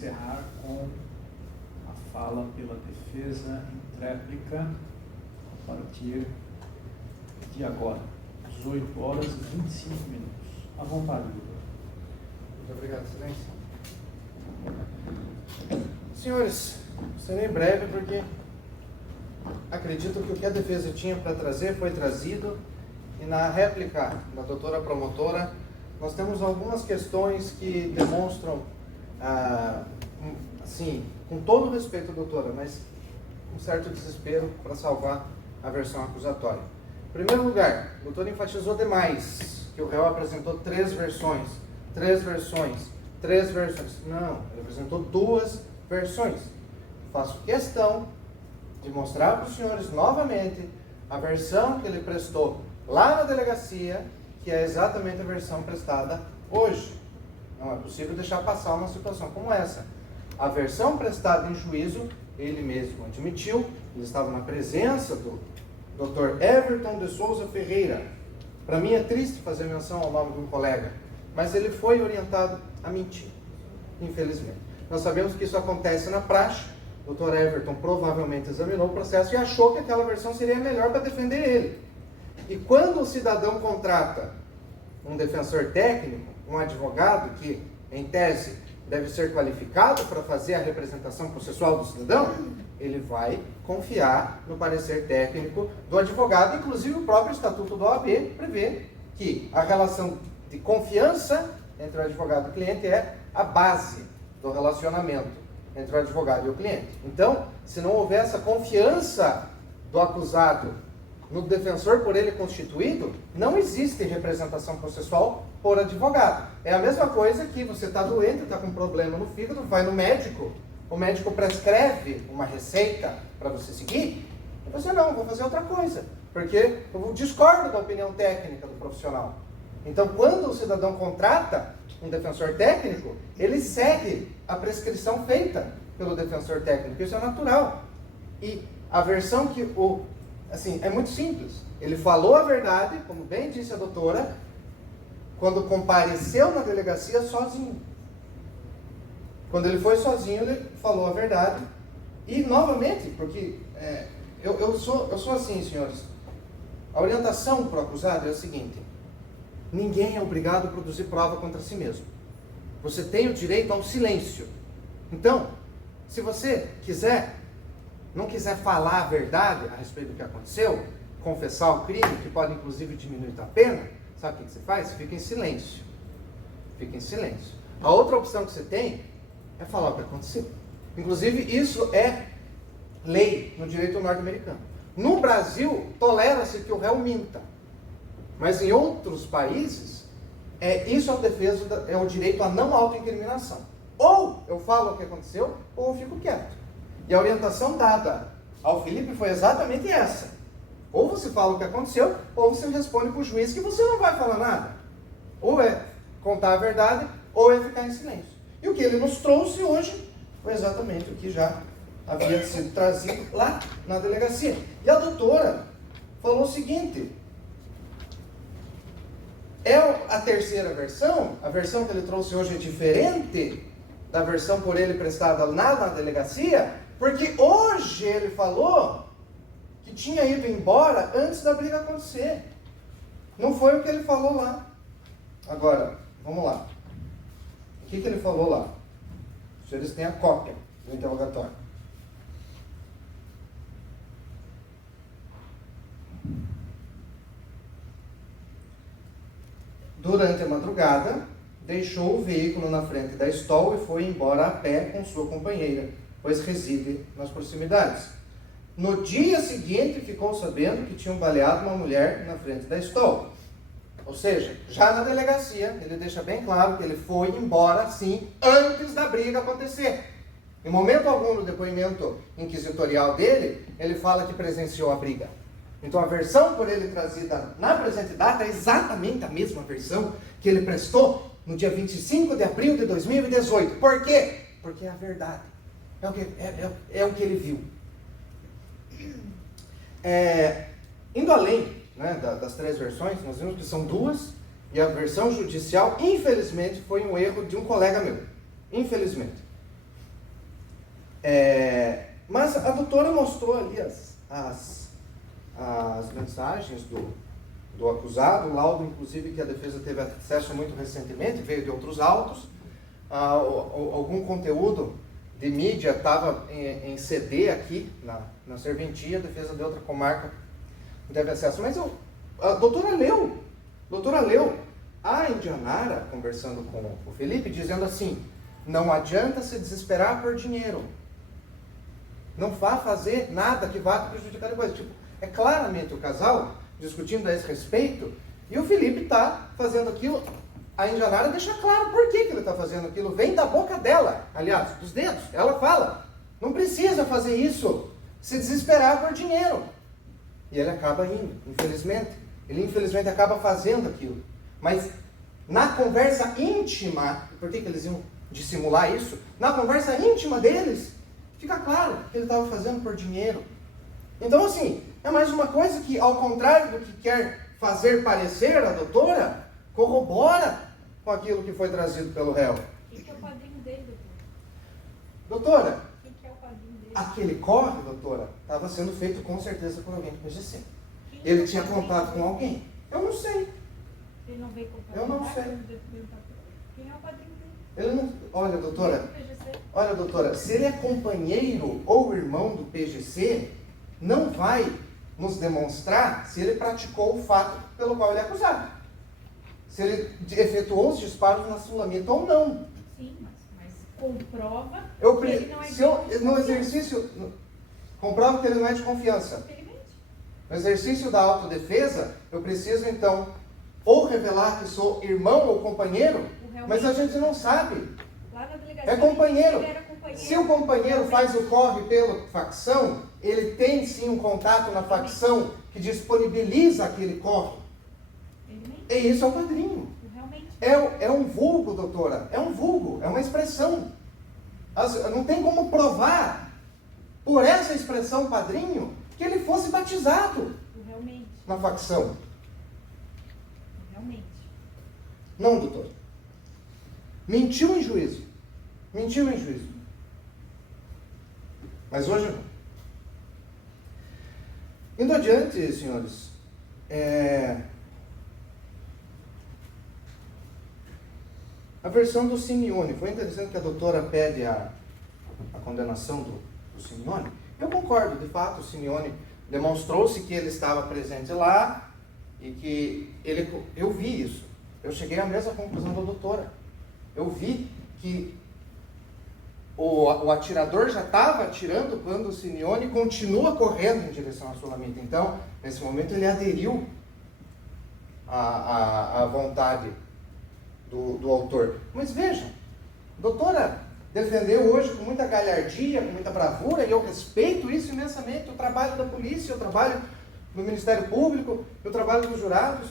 encerrar com a fala pela defesa em tréplica a partir de agora, 18 horas e 25 minutos. À vontade, doutor. Muito obrigado, excelência. Senhores, serei breve porque acredito que o que a defesa tinha para trazer foi trazido, e na réplica da doutora promotora nós temos algumas questões que demonstram, assim, com todo respeito, doutora, mas um certo desespero para salvar a versão acusatória. Em primeiro lugar, o doutor enfatizou demais que o réu apresentou três versões. Não, ele apresentou duas versões. Faço questão de mostrar para os senhores novamente a versão que ele prestou lá na delegacia, que é exatamente a versão prestada hoje. Não é possível deixar passar uma situação como essa. A versão prestada em juízo, ele mesmo admitiu, ele estava na presença do Dr. Everton de Souza Ferreira. Para mim é triste fazer menção ao nome de um colega, mas ele foi orientado a mentir, infelizmente. Nós sabemos que isso acontece na praxe. O Dr. Everton provavelmente examinou o processo e achou que aquela versão seria melhor para defender ele. E quando o cidadão contrata um defensor técnico, um advogado que, em tese, deve ser qualificado para fazer a representação processual do cidadão, ele vai confiar no parecer técnico do advogado. Inclusive, o próprio Estatuto da OAB prevê que a relação de confiança entre o advogado e o cliente é a base do relacionamento entre o advogado e o cliente. Então, se não houver essa confiança do acusado no defensor por ele constituído, não existe representação processual por advogado. É a mesma coisa que você está doente, está com um problema no fígado, vai no médico, o médico prescreve uma receita para você seguir, e você não, vou fazer outra coisa, porque eu discordo da opinião técnica do profissional. Então, quando o cidadão contrata um defensor técnico, ele segue a prescrição feita pelo defensor técnico, isso é natural. E a versão que assim, é muito simples. Ele falou a verdade, como bem disse a doutora, quando compareceu na delegacia sozinho. Quando ele foi sozinho, ele falou a verdade. E, novamente, porque eu sou assim, senhores, a orientação para o acusado é a seguinte: ninguém é obrigado a produzir prova contra si mesmo. Você tem o direito ao silêncio. Então, se você não quiser falar a verdade a respeito do que aconteceu, confessar o crime, que pode inclusive diminuir a pena, sabe o que você faz? Fica em silêncio. Fica em silêncio. A outra opção que você tem é falar o que aconteceu. Inclusive, isso é lei no direito norte-americano. No Brasil, tolera-se que o réu minta. Mas em outros países, isso é o direito à não autoincriminação. Ou eu falo o que aconteceu, ou eu fico quieto. E a orientação dada ao Felipe foi exatamente essa. Ou você fala o que aconteceu, ou você responde para o juiz que você não vai falar nada. Ou é contar a verdade, ou é ficar em silêncio. E o que ele nos trouxe hoje foi exatamente o que já havia sido trazido lá na delegacia. E a doutora falou o seguinte: é a terceira versão, a versão que ele trouxe hoje é diferente da versão por ele prestada lá na delegacia, porque hoje ele falou que tinha ido embora antes da briga acontecer. Não foi o que ele falou lá. Agora, vamos lá. O que ele falou lá? Os senhores têm a cópia do interrogatório. Durante a madrugada, deixou o veículo na frente da stall e foi embora a pé com sua companheira, pois reside nas proximidades. No dia seguinte, ficou sabendo que tinham baleado uma mulher na frente da stall. Ou seja, já na delegacia, ele deixa bem claro que ele foi embora, sim, antes da briga acontecer. Em momento algum no depoimento inquisitorial dele, ele fala que presenciou a briga. Então a versão por ele trazida na presente data é exatamente a mesma versão que ele prestou no dia 25 de abril de 2018. Por quê? Porque é a verdade. É o que ele viu. Indo além, né, das três versões, nós vimos que são duas, e a versão judicial, infelizmente, foi um erro de um colega meu. Infelizmente. Mas a doutora mostrou ali as mensagens do acusado, o laudo, inclusive, que a defesa teve acesso muito recentemente, veio de outros autos. Algum conteúdo de mídia estava em CD aqui na serventia, a defesa de outra comarca não teve acesso. Mas a doutora leu a Indianara conversando com o Felipe, dizendo assim: não adianta se desesperar por dinheiro. Não vá fazer nada que vá te prejudicar depois. Tipo, é claramente o casal discutindo a esse respeito, e o Felipe está fazendo aquilo. A Indianara deixa claro por que ele está fazendo aquilo. Vem da boca dela, aliás, dos dedos. Ela fala: não precisa fazer isso, se desesperar por dinheiro. E ele acaba indo, infelizmente. Ele infelizmente acaba fazendo aquilo. Mas na conversa íntima, por que eles iam dissimular isso? Na conversa íntima deles, fica claro que ele estava fazendo por dinheiro. Então, assim, é mais uma coisa que, ao contrário do que quer fazer parecer a doutora, corrobora com aquilo que foi trazido pelo réu. Quem que é o padrinho dele, doutora? Doutora, quem que é o padrinho dele? Aquele corre, doutora, estava sendo feito com certeza por alguém do PGC. Quem Ele é o tinha padrinho contato dele? com alguém. Eu não sei. Ele não veio com Eu não sei. Quem é o padrinho dele? Ele não... Olha, doutora, Do PGC? olha, doutora, se ele é companheiro ou irmão do PGC, não vai nos demonstrar se ele praticou o fato pelo qual ele é acusado. Se ele efetuou os disparos na sulamita ou não. Sim, mas comprova Que que ele não é se eu, de no confiança. exercício, comprova que ele não é de confiança. Ele mente. No exercício da autodefesa, eu preciso então ou revelar que sou irmão ou companheiro, O réu mas a mente. gente não sabe. Lá na delegacia É companheiro. ele era companheiro. Se o companheiro Realmente. faz o corre pela facção, ele tem sim um contato na facção que disponibiliza aquele corre. Ele mente. E isso é o padrinho. Realmente. É um vulgo, doutora. É um vulgo, é uma expressão. Não tem como provar, por essa expressão padrinho, que ele fosse batizado Realmente. na facção. Realmente. Não, doutor. Mentiu em juízo. Mentiu em juízo. Mas hoje não. Indo adiante, senhores, a versão do Simeone. Foi interessante que a doutora pede a condenação do Simeone. Eu concordo, de fato, o Simeone demonstrou-se que ele estava presente lá e que eu vi isso. Eu cheguei à mesma conclusão da doutora. Eu vi que o atirador já estava atirando quando o Simeone continua correndo em direção à sulamita. Então, nesse momento, ele aderiu à vontade do autor. Mas veja, a doutora defendeu hoje com muita galhardia, com muita bravura, e eu respeito isso imensamente, o trabalho da polícia, o trabalho do Ministério Público, o trabalho dos jurados.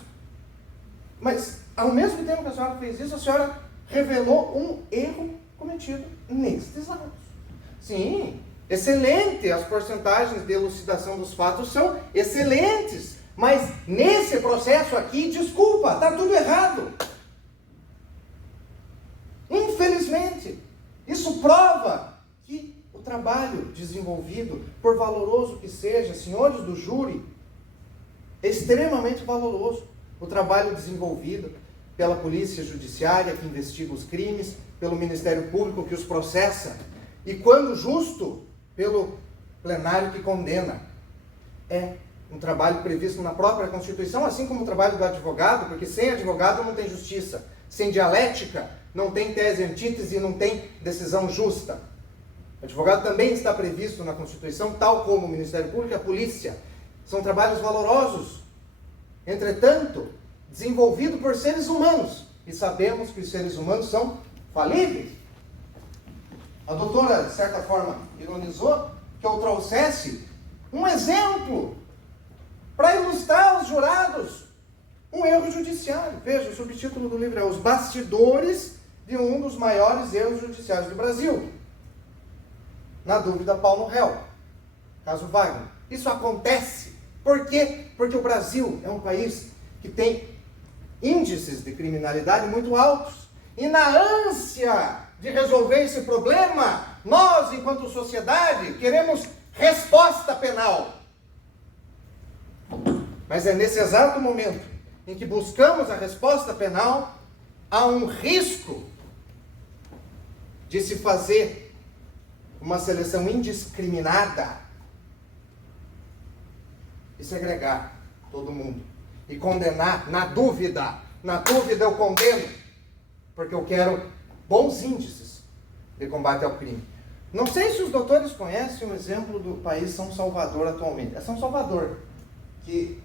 Mas, ao mesmo tempo que a senhora fez isso, a senhora revelou um erro cometido nestes autos. Sim, excelente, as porcentagens de elucidação dos fatos são excelentes, mas nesse processo aqui, desculpa, está tudo errado. Infelizmente, isso prova que o trabalho desenvolvido, por valoroso que seja, senhores do júri, é extremamente valoroso. O trabalho desenvolvido pela polícia judiciária que investiga os crimes, pelo Ministério Público que os processa, e quando justo, pelo plenário que condena. É um trabalho previsto na própria Constituição, assim como o trabalho do advogado, porque sem advogado não tem justiça, sem dialética não tem tese, antítese e não tem decisão justa. O advogado também está previsto na Constituição, tal como o Ministério Público e a polícia. São trabalhos valorosos, entretanto, desenvolvido por seres humanos, e sabemos que os seres humanos são falíveis. A doutora, de certa forma, ironizou que eu trouxesse um exemplo para ilustrar os jurados um erro judiciário. Veja, o subtítulo do livro é Os Bastidores de um dos maiores erros judiciários do Brasil. Na dúvida, pau no réu. Caso Wagner. Isso acontece. Por quê? Porque o Brasil é um país que tem índices de criminalidade muito altos. E na ânsia de resolver esse problema. Nós, enquanto sociedade, queremos resposta penal. Mas é nesse exato momento em que buscamos a resposta penal, há um risco de se fazer uma seleção indiscriminada e segregar todo mundo e condenar na dúvida. Na dúvida eu condeno, porque eu quero bons índices de combate ao crime. Não sei se os doutores conhecem o exemplo do país São Salvador atualmente. É São Salvador, que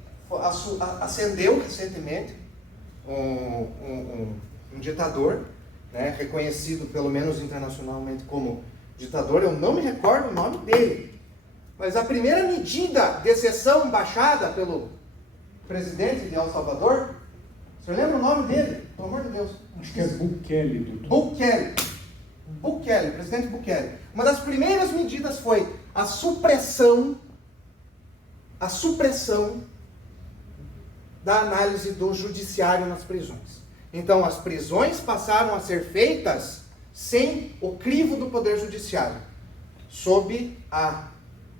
ascendeu recentemente um ditador, né, reconhecido pelo menos internacionalmente como ditador. Eu não me recordo o nome dele, mas a primeira medida de exceção baixada pelo presidente de El Salvador, você lembra o nome dele? Pelo amor de Deus. Acho que é Bukele, doutor. Bukele, presidente Bukele. Uma das primeiras medidas foi a supressão da análise do judiciário nas prisões. Então, as prisões passaram a ser feitas sem o crivo do Poder Judiciário, sob a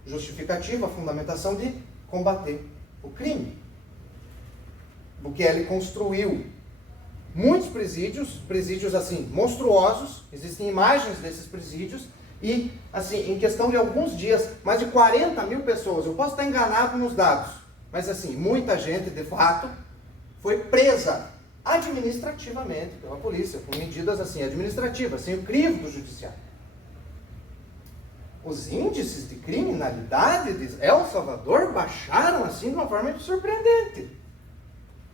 justificativa, a fundamentação de combater o crime. Bukele construiu muitos presídios assim, monstruosos, existem imagens desses presídios, e assim, em questão de alguns dias, mais de 40 mil pessoas, eu posso estar enganado nos dados, mas assim, muita gente, de fato, foi presa administrativamente pela polícia, com medidas assim, administrativas, sem o crivo do judiciário. Os índices de criminalidade de El Salvador baixaram assim de uma forma surpreendente.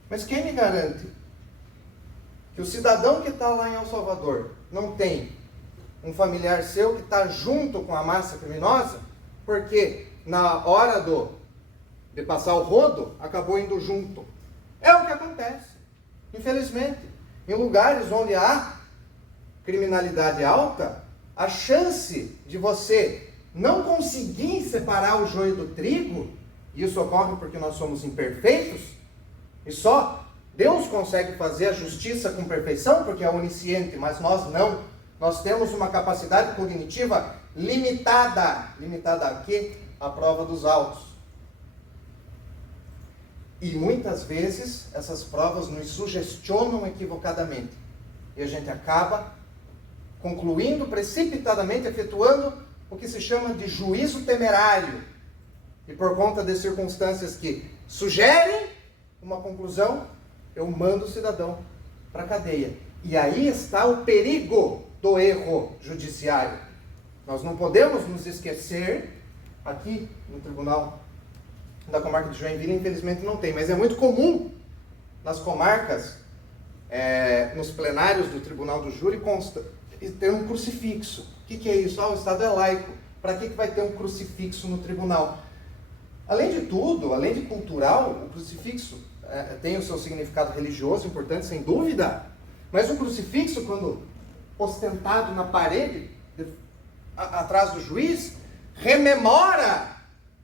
Mas quem me garante que o cidadão que está lá em El Salvador não tem um familiar seu que está junto com a massa criminosa, porque na hora de passar o rodo, acabou indo junto? É o que acontece, infelizmente. Em lugares onde há criminalidade alta, a chance de você não conseguir separar o joio do trigo, e isso ocorre porque nós somos imperfeitos, e só Deus consegue fazer a justiça com perfeição, porque é onisciente, mas nós não. Nós temos uma capacidade cognitiva limitada. Limitada a quê? A prova dos autos. E muitas vezes essas provas nos sugestionam equivocadamente. E a gente acaba concluindo precipitadamente, efetuando o que se chama de juízo temerário. E por conta de circunstâncias que sugerem uma conclusão, eu mando o cidadão para a cadeia. E aí está o perigo do erro judiciário. Nós não podemos nos esquecer, aqui no Tribunal da Comarca de Joinville, infelizmente não tem, mas é muito comum nas comarcas, nos plenários do Tribunal do Júri, ter um crucifixo. O que é isso? O Estado é laico. Para que vai ter um crucifixo no tribunal? Além de tudo, além de cultural, o crucifixo tem o seu significado religioso importante, sem dúvida, mas o crucifixo, quando ostentado na parede, atrás do juiz, rememora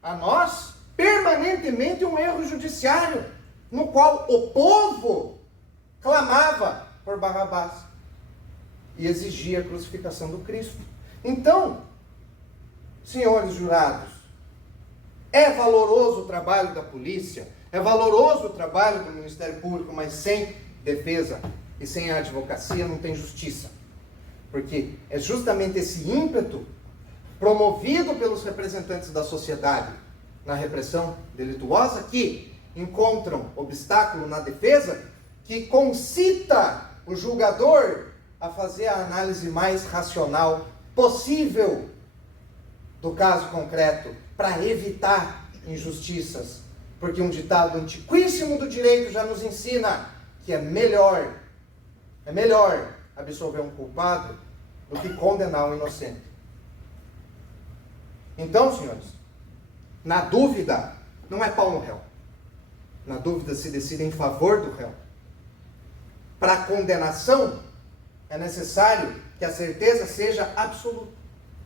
a nós permanentemente um erro judiciário, no qual o povo clamava por Barrabás e exigia a crucificação do Cristo. Então, senhores jurados, é valoroso o trabalho da polícia, é valoroso o trabalho do Ministério Público, mas sem defesa e sem a advocacia não tem justiça. Porque é justamente esse ímpeto promovido pelos representantes da sociedade na repressão delituosa que encontram obstáculo na defesa, que concita o julgador a fazer a análise mais racional possível do caso concreto, para evitar injustiças. Porque um ditado antiquíssimo do direito já nos ensina que é melhor absolver um culpado do que condenar um inocente. Então, senhores, na dúvida, não é pau no réu. Na dúvida se decide em favor do réu. Para a condenação, é necessário que a certeza seja absoluta.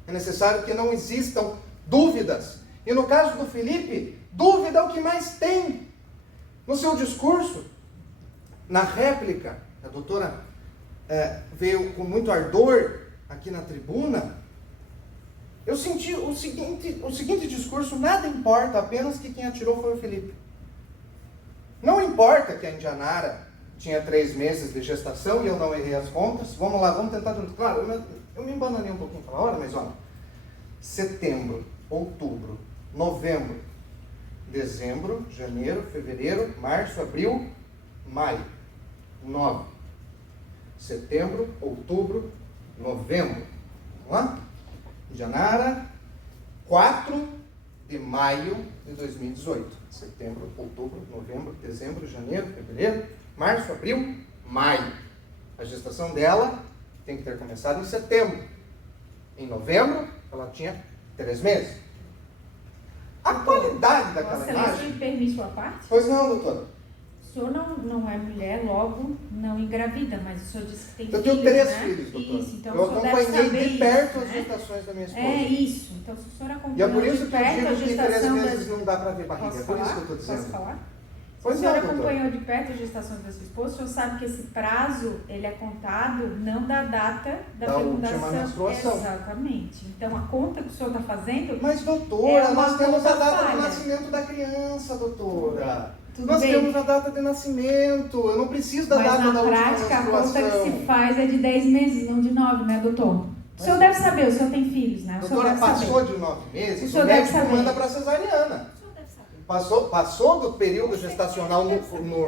É necessário que não existam dúvidas. E no caso do Felipe, dúvida é o que mais tem. No seu discurso, na réplica, a doutora veio com muito ardor aqui na tribuna, eu senti o seguinte discurso: nada importa, apenas que quem atirou foi o Felipe. Não importa que a Indianara tinha 3 meses de gestação e eu não errei as contas. Vamos lá, vamos tentar. Claro, eu me embananei um pouquinho pela hora, mas olha. Setembro, outubro, novembro, dezembro, janeiro, fevereiro, março, abril, maio. 9. Setembro, outubro, novembro. Vamos lá? Janara, 4 de maio de 2018. Setembro, outubro, novembro, dezembro, janeiro, fevereiro, março, abril, maio. A gestação dela tem que ter começado em setembro. Em novembro, ela tinha 3 meses. A qualidade daquela Vossa Excelência imagem... me permite sua parte? Pois não, doutora. O senhor não é mulher, logo não engravida, mas o senhor disse que tem Eu filhos, tenho 3 né? filhos, doutora. Isso, então Eu o senhor deve acompanhei saber de perto isso, as né? gestações da minha esposa. É isso. Então, se o senhor E é acompanhou por isso de que eu perto a digo que 3 gestação meses das... não dá para ver barriga. Posso É por isso falar? que eu estou dizendo. Posso falar? Pois Se o senhor não, doutora. acompanhou de perto a gestação da sua esposa, o senhor sabe que esse prazo, ele é contado não da data da Da última fecundação. menstruação. Exatamente. Então, a conta que o senhor está fazendo... Mas, doutora, É uma nós temos a conta data falha. do nascimento da criança, doutora. Tudo Nós bem. temos a data de nascimento. Eu não preciso da Mas data na da última prática, a conta menstruação. que se faz é de 10 meses, não de 9, né, doutor? O senhor deve saber, o senhor tem filhos, né? O senhor Doutora, deve passou saber. de 9 meses, O o senhor deve médico saber. manda para cesariana. O senhor deve saber. Passou do período gestacional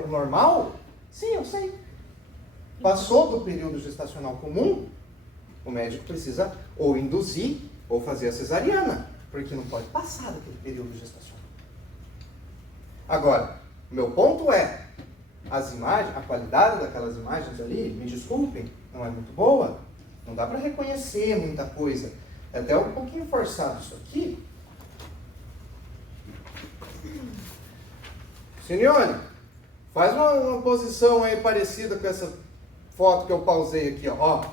normal? Sim, eu sei. Passou do período gestacional comum, o médico precisa ou induzir ou fazer a cesariana, porque não pode passar daquele período gestacional. Agora, meu ponto é, as imagens, a qualidade daquelas imagens ali, me desculpem, não é muito boa. Não dá para reconhecer muita coisa. É até um pouquinho forçado isso aqui. Simeone, faz uma posição aí parecida com essa foto que eu pausei aqui, ó.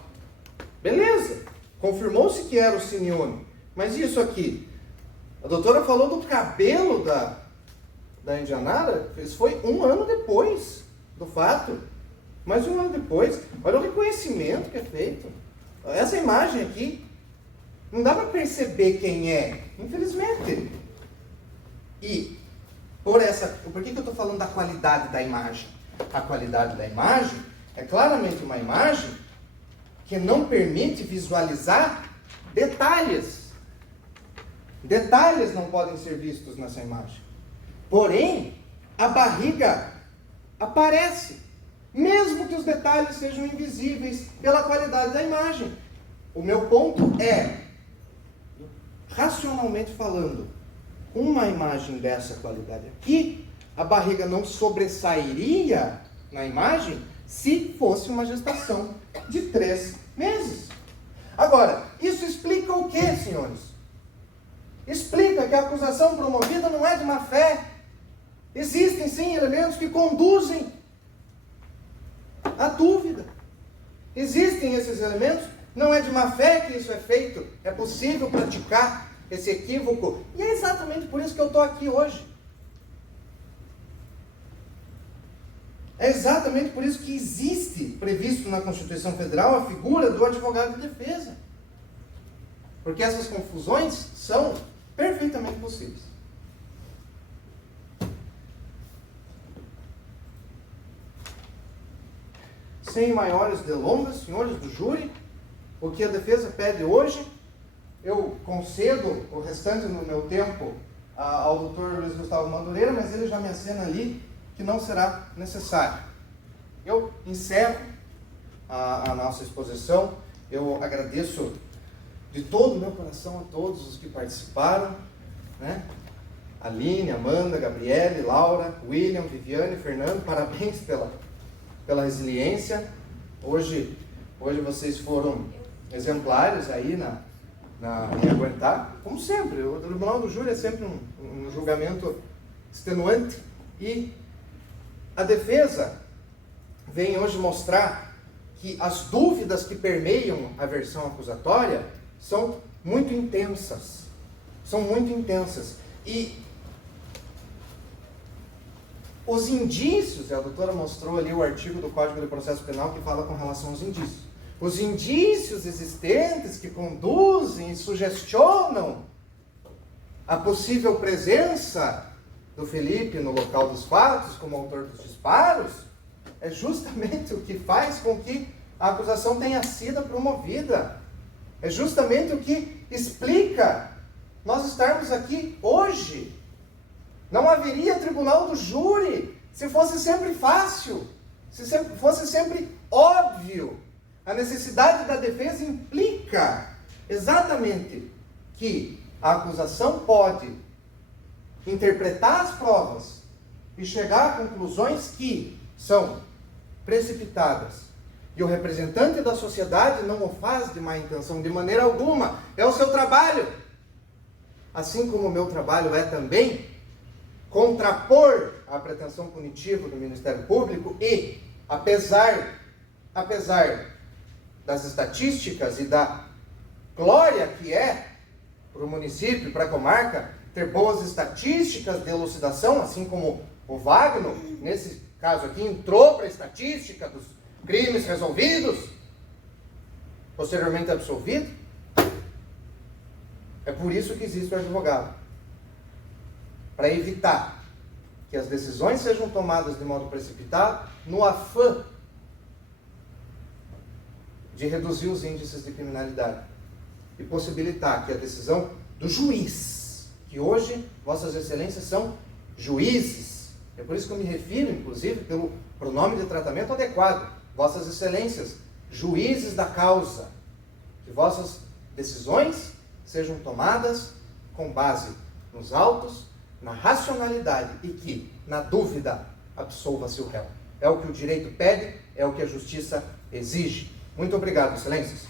Beleza, confirmou-se que era o Simeone. Mas isso aqui? A doutora falou do cabelo da Indianara, isso foi 1 ano depois do fato. Mais 1 ano depois. Olha o reconhecimento que é feito. Essa imagem aqui, não dá para perceber quem é, infelizmente. E por que eu estou falando da qualidade da imagem? A qualidade da imagem é claramente uma imagem que não permite visualizar detalhes. Detalhes não podem ser vistos nessa imagem. Porém, a barriga aparece, mesmo que os detalhes sejam invisíveis pela qualidade da imagem. O meu ponto é, racionalmente falando, uma imagem dessa qualidade aqui, a barriga não sobressairia na imagem se fosse uma gestação de 3 meses. Agora, isso explica o que, senhores? Explica que a acusação promovida não é de má fé. Existem sim elementos que conduzem à dúvida. Existem esses elementos, não é de má fé que isso é feito, é possível praticar esse equívoco. E é exatamente por isso que eu estou aqui hoje. É exatamente por isso que existe, previsto na Constituição Federal, a figura do advogado de defesa. Porque essas confusões são perfeitamente possíveis. Sem maiores delongas, senhores do júri, o que a defesa pede hoje, eu concedo o restante no meu tempo ao Dr. Luiz Gustavo Madureira, mas ele já me acena ali que não será necessário. Eu encerro a nossa exposição. Eu agradeço de todo o meu coração a todos os que participaram, né? Aline, Amanda, Gabriele, Laura, William, Viviane, Fernando, parabéns pela resiliência. Hoje vocês foram exemplares aí em aguentar, como sempre. O Tribunal do Júri é sempre um julgamento extenuante e a defesa vem hoje mostrar que as dúvidas que permeiam a versão acusatória são muito intensas. São muito intensas. E os indícios, a doutora mostrou ali o artigo do Código de Processo Penal que fala com relação aos indícios. os indícios existentes que conduzem e sugestionam a possível presença do Felipe no local dos fatos como autor dos disparos, é justamente o que faz com que a acusação tenha sido promovida. É justamente o que explica nós estarmos aqui hoje. Não haveria tribunal do júri se fosse sempre fácil, se fosse sempre óbvio. A necessidade da defesa implica exatamente que a acusação pode interpretar as provas e chegar a conclusões que são precipitadas. E o representante da sociedade não o faz de má intenção, de maneira alguma. É o seu trabalho. Assim como o meu trabalho é também contrapor a pretensão punitiva do Ministério Público e, apesar das estatísticas e da glória que é para o município, para a comarca, ter boas estatísticas de elucidação, assim como o Wagner, nesse caso aqui, entrou para a estatística dos crimes resolvidos, posteriormente absolvido. É por isso que existe o advogado, para evitar que as decisões sejam tomadas de modo precipitado, no afã de reduzir os índices de criminalidade e possibilitar que a decisão do juiz, que hoje vossas excelências são juízes, é por isso que eu me refiro, inclusive, pelo pronome de tratamento adequado, vossas excelências, juízes da causa, que vossas decisões sejam tomadas com base nos autos, na racionalidade e que, na dúvida, absolva-se o réu. É o que o direito pede, é o que a justiça exige. Muito obrigado, excelências.